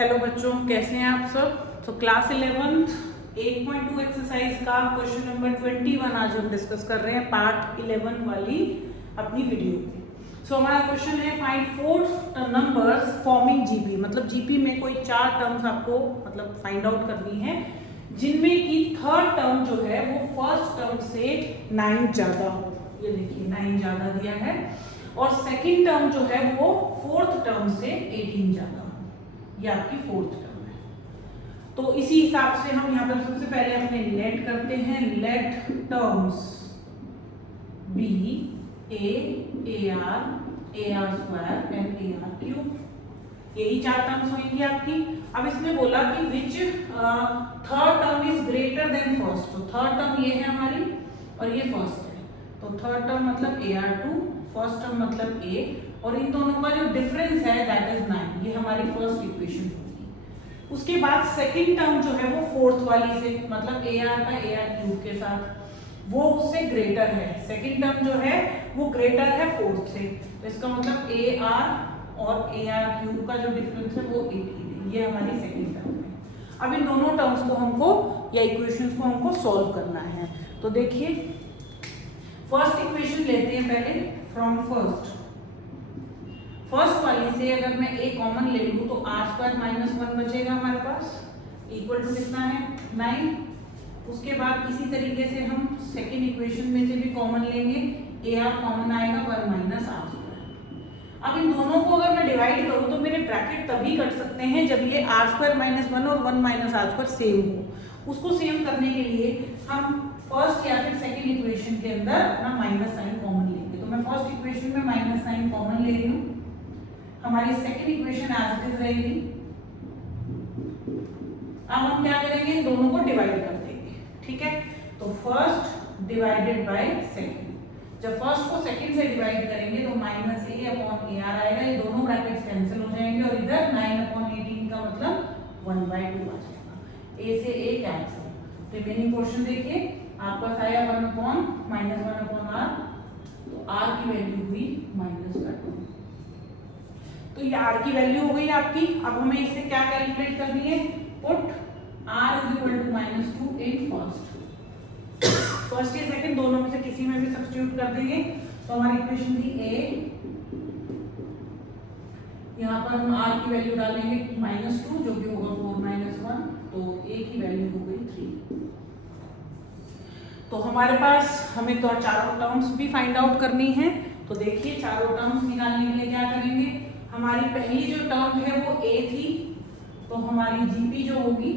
Hello बच्चों, कैसे हैं आप सब। तो क्लास 11 8.2 एक्सरसाइज का क्वेश्चन नंबर 21 आज हम डिस्कस कर रहे हैं पार्ट 11 वाली अपनी वीडियो में। सो हमारा क्वेश्चन है फाइंड 4 नंबर्स फॉर्मिंग जीपी। मतलब जीपी में कोई 4 टर्म्स आपको मतलब फाइंड आउट करनी है जिनमें की थर्ड टर्म जो है वो फर्स्ट टर्म से 9 ज्यादा हो। ये देखिए 9 ज्यादा दिया है और सेकेंड टर्म जो है वो फोर्थ टर्म से 18 ज्यादा। ये आपकी फोर्थ टर्म है। तो इसी हिसाब से हम यहाँ पर सबसे पहले अपने लेट करते हैं। Let terms B A R square and A R cube. यही 4 टर्म्स होंगी आपकी। अब इसमें बोला कि which third term is greater than first. तो थर्ड टर्म ये है हमारी और ये फर्स्ट है। तो थर्ड टर्म मतलब AR2, फर्स्ट टर्म मतलब A, और इन दोनों का जो डिफरेंस है दैट इज 9। ये हमारी फर्स्ट इक्वेशन होगी। उसके बाद सेकंड टर्म जो है वो फोर्थ वाली से मतलब AR का AR क्यूब के साथ वो उससे ग्रेटर है। सेकंड टर्म जो है वो ग्रेटर है फोर्थ से। तो इसका मतलब AR और AR क्यूब का जो डिफरेंस है वो 18 है। ये हमारी सेकंड टर्म है। अब इन दोनों टर्म्स को हमको या इक्वेशंस को हमको सॉल्व करना है। तो देखिए फर्स्ट इक्वेशन लेते हैं पहले फ्रॉम फर्स्ट वाली से अगर मैं a कॉमन ले लूं तो r² - 1 बचेगा हमारे पास, इक्वल टू कितना है 9। उसके बाद इसी तरीके से हम सेकेंड इक्वेशन में से भी कॉमन लेंगे, AR कॉमन आएगा 1 - r²। अब इन दोनों को अगर मैं डिवाइड करूं तो मेरे ब्रैकेट तभी कट सकते हैं जब ये r² - 1 और 1 - r² सेम हो। उसको सेम करने के लिए हम फर्स्ट या फिर सेकेंड इक्वेशन के अंदर अपना माइनस साइन कॉमन लेंगे। तो मैं फर्स्ट इक्वेशन में माइनस साइन कॉमन ले रही हूँ। हमारी second equation as it is रहेगी। अब हम क्या करेंगे, इन दोनों को डिवाइड कर देंगे। ठीक है, तो फर्स्ट डिवाइडेड बाय सेकेंड। जब फर्स्ट को सेकेंड से डिवाइड करेंगे तो -a/AR आएगा। ये दोनों ब्रैकेट्स कैंसिल हो जाएंगे और इधर 9/18 का मतलब 1/2 आ जाएगा। a से a कैंसिल। रिमेनिंग पोर्शन देखिए आपके पास आया 1/-1/r। तो r की वैल्यू हुई -2। तो ये r की वैल्यू हो गई आपकी। अब हमें इससे क्या कैलकुलेट करनी है, पुट r = -2 इन फर्स्ट या सेकंड दोनों में से किसी में भी सब्स्टिट्यूट कर देंगे। तो हमारी इक्वेशन थी a, यहाँ पर हम r की वैल्यू डालेंगे -2 जो कि होगा 4 - 1। तो a की वैल्यू हो गई 3। तो हमारे पास हमें तो चारों टर्म्स भी फाइंड आउट करनी है। तो देखिए चारों टर्म्स निकालने के लिए क्या करेंगे, हमारी पहली जो टर्म है वो a थी। तो हमारी जीपी जो होगी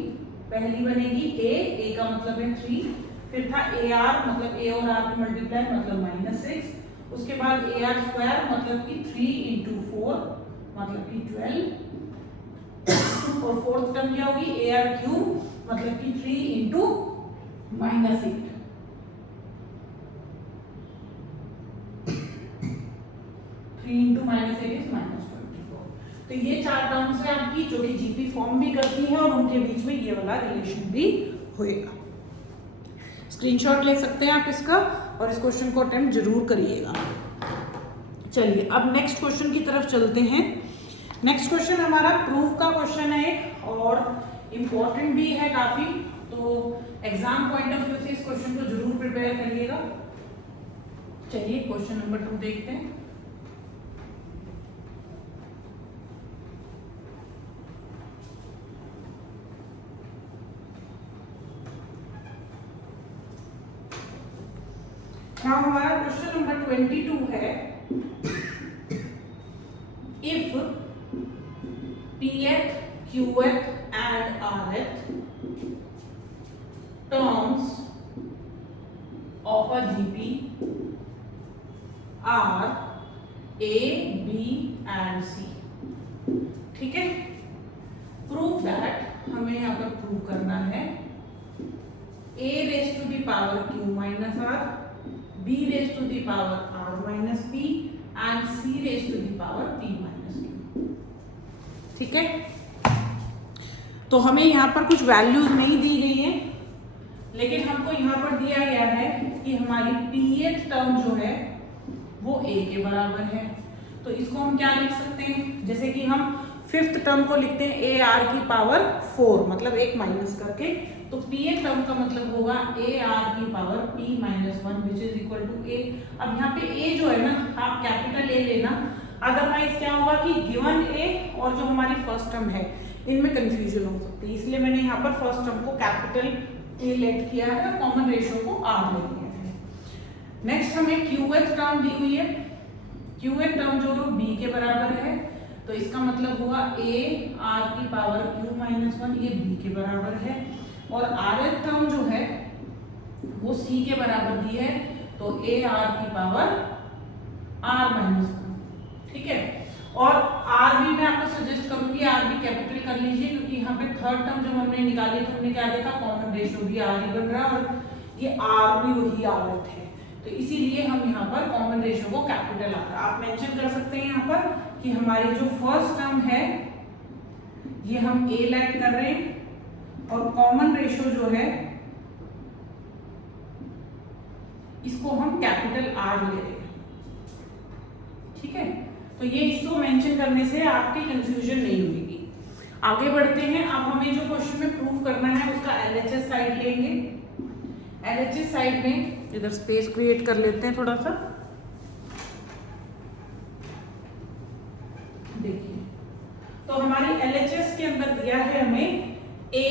पहली बनेगी a का मतलब है 3। फिर था AR मतलब a और r मल्टीप्लाई मतलब -6। उसके बाद AR² मतलब कि 3 × 4 मतलब कि 12। और फोर्थ टर्म क्या होगी AR³ मतलब कि 3 × -8। 3 × -8 is -24। तो ये 4 टर्म्स है आपकी जो कि जीपी फॉर्म भी करती है और उनके बीच में ये वाला रिलेशन भी होएगा। स्क्रीनशॉट ले सकते हैं आप इसका और इस क्वेश्चन को अटेम्प्ट जरूर करिएगा। चलिए अब नेक्स्ट क्वेश्चन की तरफ चलते हैं। नेक्स्ट क्वेश्चन हमारा प्रूफ का क्वेश्चन है एक और इम्पोर्टेंट भी है काफी। तो एग्जाम पॉइंट ऑफ व्यू से इस क्वेश्चन को जरूर प्रिपेयर करिएगा। चलिए क्वेश्चन नंबर 2 देखते हैं। now हमारा क्वेश्चन नंबर 22 है, if pth, qth and rth terms of a GP are a, b and c। ठीक है, प्रूव दैट हमें यहाँ पर प्रूव करना है a⁻q - r, b⁻r - p and c⁻p - q। ठीक है, तो हमें यहाँ पर कुछ वैल्यूज नहीं दी गई हैं, लेकिन हमको यहाँ पर दिया गया है कि हमारी pth टर्म जो है वो a के बराबर है। तो इसको हम क्या लिख सकते हैं, जैसे कि हम फिफ्थ टर्म को लिखते हैं ए आर की पावर 4, मतलब एक माइनस करके, तो पी ए टर्म का मतलब होगा ए आर की power P minus 1 which is equal to A. अब यहाँ पे ए जो है ना आप कैपिटल ए लेना, अदरवाइज क्या होगा कि गिवन ए और जो हमारी फर्स्ट टर्म है इनमें कंफ्यूजन हो सकती है, इसलिए मैंने यहाँ पर फर्स्ट टर्म को कैपिटल ए लेट किया है और कॉमन रेशियो को आर ले लिया है। नेक्स्ट हमें क्यूएथ टर्म दी हुई है, क्यूएथ टर्म जो बी के बराबर है, तो इसका मतलब होगा ए आर की पावर क्यू माइनस 1, ये बी के बराबर है, और आर एथ टर्म जो है वो सी के बराबर दी है, तो ए आर की पावर आर माइनस 1, ठीक है। और आर भी मैं आपको सजेस्ट करूंगी आर भी कैपिटल कर लीजिए, क्योंकि यहाँ पे थर्ड टर्म जब हमने निकाली तो हमने क्या देखा, कॉमन रेशियो भी आर ही बन रहा है और ये आर भी वही आर एथ है, तो इसीलिए हम यहाँ पर कॉमन रेशियो को कैपिटल आता है। आप मेंशन कर सकते हैं यहाँ पर कि हमारी जो फर्स्ट टर्म है ये हम ए लेट कर रहे हैं और कॉमन रेशियो जो है इसको हम कैपिटल आर ले रहे हैं, ठीक है। तो ये इसको मेंशन करने से आपकी कंफ्यूजन नहीं होगी। आगे बढ़ते हैं, अब हमें जो क्वेश्चन में प्रूव करना है उसका एलएचएस साइड लेंगे। एलएचएस साइड में इधर स्पेस क्रिएट कर लेते हैं थोड़ा सा, देखिए तो हमारी एलएचएस के अंदर दिया है हमें a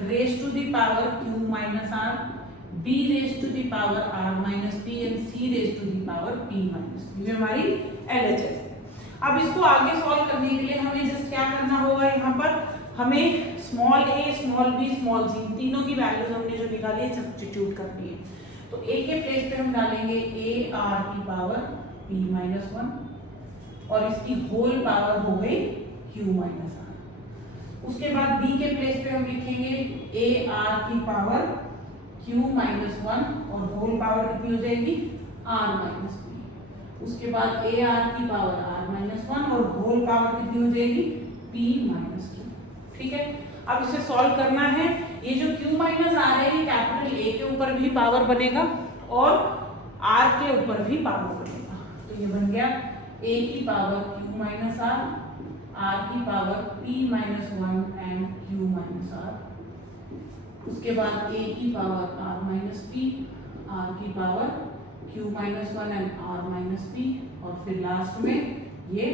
raise to the power q minus R, b raise to the power r minus p and c raise to the power p minus p, ये हमारी एलएचएस है। अब इसको आगे सॉल्व करने के लिए हमें जस्ट क्या करना होगा, यहाँ पर हमें small a small b small c तीनों की वैल्यूज हमने जो निकाली है सब्स्टिट्यूट करनी है। तो a के प्लेस पे हम डालेंगे a r की पावर p माइनस 1 और इसकी होल पावर हो गई q माइनस आर। उसके बाद b के प्लेस पे हम लिखेंगे a r की पावर q माइनस 1 और होल पावर कितनी हो जाएगी r माइनस p। उसके बाद a r की पावर r माइनस 1 और होल पावर कितनी हो जाएगी p माइनस q, ठीक है। अब इसे सॉल्व करना है, ये जो q माइनस r है ये कैपिटल A के ऊपर भी पावर बनेगा और r के ऊपर भी पावर बनेगा, तो ये बन गया a की पावर q माइनस r की power p minus 1 and q minus r। उसके बाद a की power r minus p, r की power q minus 1 and r minus p, और फिर लास्ट में ये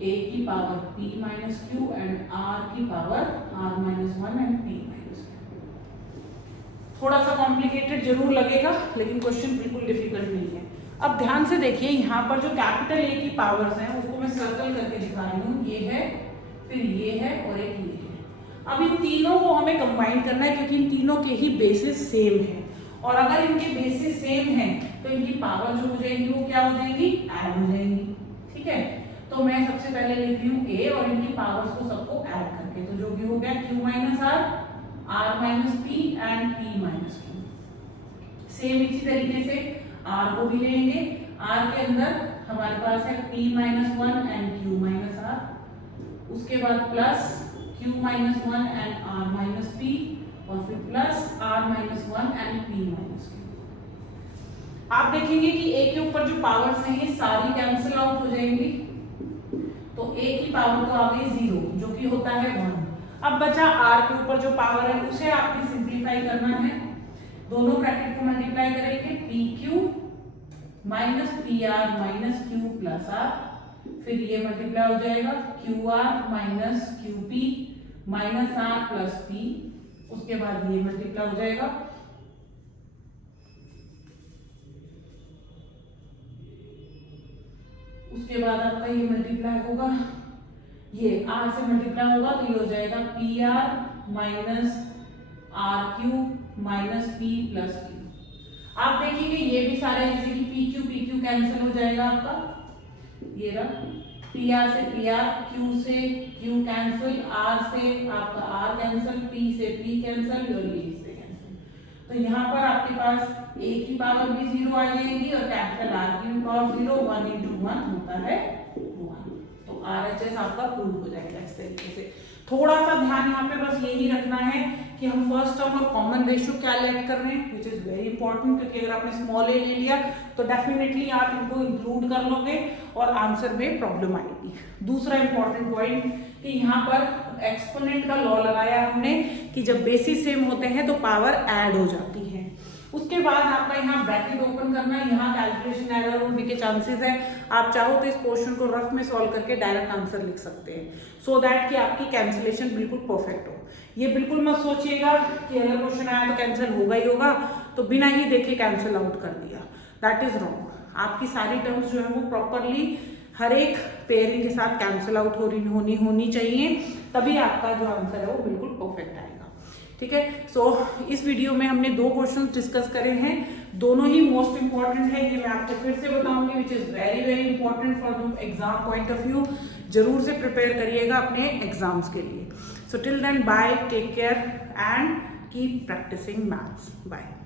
a की power p minus q and r की power r minus 1 and p minus q। थोड़ा सा कॉम्प्लिकेटेड जरूर लगेगा लेकिन क्वेश्चन बिल्कुल डिफिकल्ट नहीं है। अब ध्यान से देखिए, यहाँ पर जो कैपिटल A की पावर्स हैं उसको मैं सर्कल करके दिखा रही हूँ, ये है, फिर ये है और एक ये है। अब इन तीनों को हमें कंबाइन करना है क्योंकि इन तीनों के ही बेसिस सेम है, और अगर इनके बेसिस सेम है तो इनकी पावर जो हो जाएंगी वो क्या हो जाएंगी, ऐड हो जाएंगी, ठीक है। तो मैं सबसे पहले लिख रही हूँ a और इनकी पावर्स को सबको ऐड करके, तो जो भी हो गया q minus r minus p and p minus q। Same इसी तरीके से r को भी लेंगे, r के अंदर हमारे पास है p minus 1 and q minus r, उसके बाद plus q minus 1 and r minus p, और फिर plus r minus 1 and p minus q। आप देखेंगे कि a के ऊपर जो पावर्स हैं ये सारी कैंसिल आउट हो जाएंगी, तो a की पावर तो आ गई 0 जो कि होता है 1। अब बचा r के ऊपर जो पावर है उसे आपको सिंपलीफाई करना है, दोनों ब्रैकेट को मल्टीप्लाई करेंगे, pq minus pr minus q plus r, फिर ये मल्टीप्लाई हो जाएगा qr minus qp minus r plus p, उसके बाद ये मल्टीप्लाई हो जाएगा उसके बाद आपका ये मल्टीप्लाई होगा, ये r से मल्टीप्लाई होगा तो ये हो जाएगा pr minus rq minus p plus q। आप देखेंगे ये भी सारे जैसे कि pq कैंसिल हो जाएगा आपका, ये रहा pr से pr, q से q कैंसिल, r से आपका r कैंसिल, p से p कैंसिल और ये से कैंसिल। तो यहाँ पर आपके पास a की पावर भी 0 आ जाएगी और कैपिटल R की पावर 0, 1 into 1 होता है 1, तो RHS आपका प्रूव हो जाएगा इस तरीके से। थोड़ा सा ध्यान यहाँ पे बस यही रखना है कि हम फर्स्ट टर्म और कॉमन रेशियो क्या लेट कर रहे हैं, विच इज वेरी इंपॉर्टेंट, क्योंकि अगर आपने स्मॉल a ले लिया तो डेफिनेटली आप इनको इंक्लूड कर लोगे और आंसर में प्रॉब्लम आएगी। दूसरा इंपॉर्टेंट पॉइंट कि यहाँ पर एक्सपोनेंट का लॉ लगाया हमने कि जब बेसिस सेम होते हैं तो पावर ऐड हो जाती है। उसके बाद आपका यहाँ ब्रैकेट ओपन करना है, यहाँ कैलकुलेशन एरर होने के चांसेस है। आप चाहो तो इस पोर्शन को रफ में सॉल्व करके डायरेक्ट आंसर लिख सकते हैं, सो दैट कि आपकी कैंसिलेशन बिल्कुल परफेक्ट हो। ये बिल्कुल मत सोचिएगा कि अगर क्वेश्चन आया तो कैंसिल होगा ही होगा, तो बिना ही देखे कैंसिल आउट कर दिया, दैट इज रॉन्ग। आपकी सारी टर्म्स जो है वो प्रॉपरली हर एक पेयरिंग के साथ कैंसिल आउट होनी चाहिए, तभी आपका जो आंसर है वो बिल्कुल परफेक्ट आएगा। ठीक है, सो इस वीडियो में हमने 2 क्वेश्चन डिस्कस करे हैं, दोनों ही मोस्ट इंपॉर्टेंट है, ये मैं आपको फिर से बताऊंगी, which is very very important for the exam point of view. जरूर से प्रिपेयर करिएगा अपने एग्जाम्स के लिए। So till then bye, take care and keep practising maths. Bye.